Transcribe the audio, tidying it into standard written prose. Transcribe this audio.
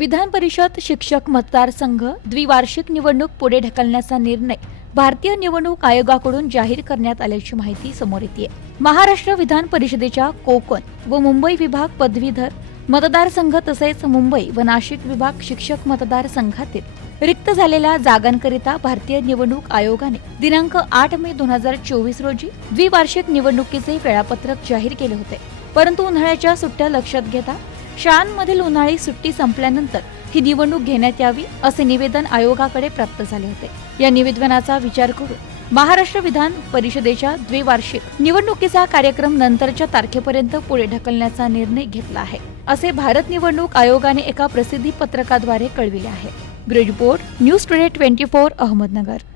विधान परिषद शिक्षक मतदारसंघ द्विवार्षिक निवडणूक पुढे ढकलण्याचा निर्णय भारतीय निवडणूक आयोगाकडून जाहीर करण्यात आल्याची माहिती समोर येते। महाराष्ट्र विधान परिषदेच्या कोकण व मुंबई विभाग पदवीधर मतदारसंघ तसेच मुंबई व नाशिक विभाग शिक्षक मतदारसंघातील रिक्त झालेल्या जागांकरिता भारतीय निवडणूक आयोगाने दिनांक 8 मे 2024 रोजी द्विवार्षिक निवडणुकीचे वेळापत्रक जाहीर केले होते। परंतु उन्हाळ्याच्या सुट्ट्या लक्षात घेता शाळांमधील उन्हाळी सुट्टी संपल्यानंतर ही निवडणूक घेण्यात यावी असे निवेदन आयोगाकडे प्राप्त झाले होते। या निवेदनाचा विचार करून महाराष्ट्र विधान परिषदेच्या द्विवार्षिक निवडणुकीचा कार्यक्रम नंतरच्या तारखेपर्यंत पुढे ढकलण्याचा निर्णय घेतला आहे, असे भारत निवडणूक आयोगाने एका प्रसिद्धी पत्रकाद्वारे कळविले आहे। Bureau report, news today 24 Ahmednagar.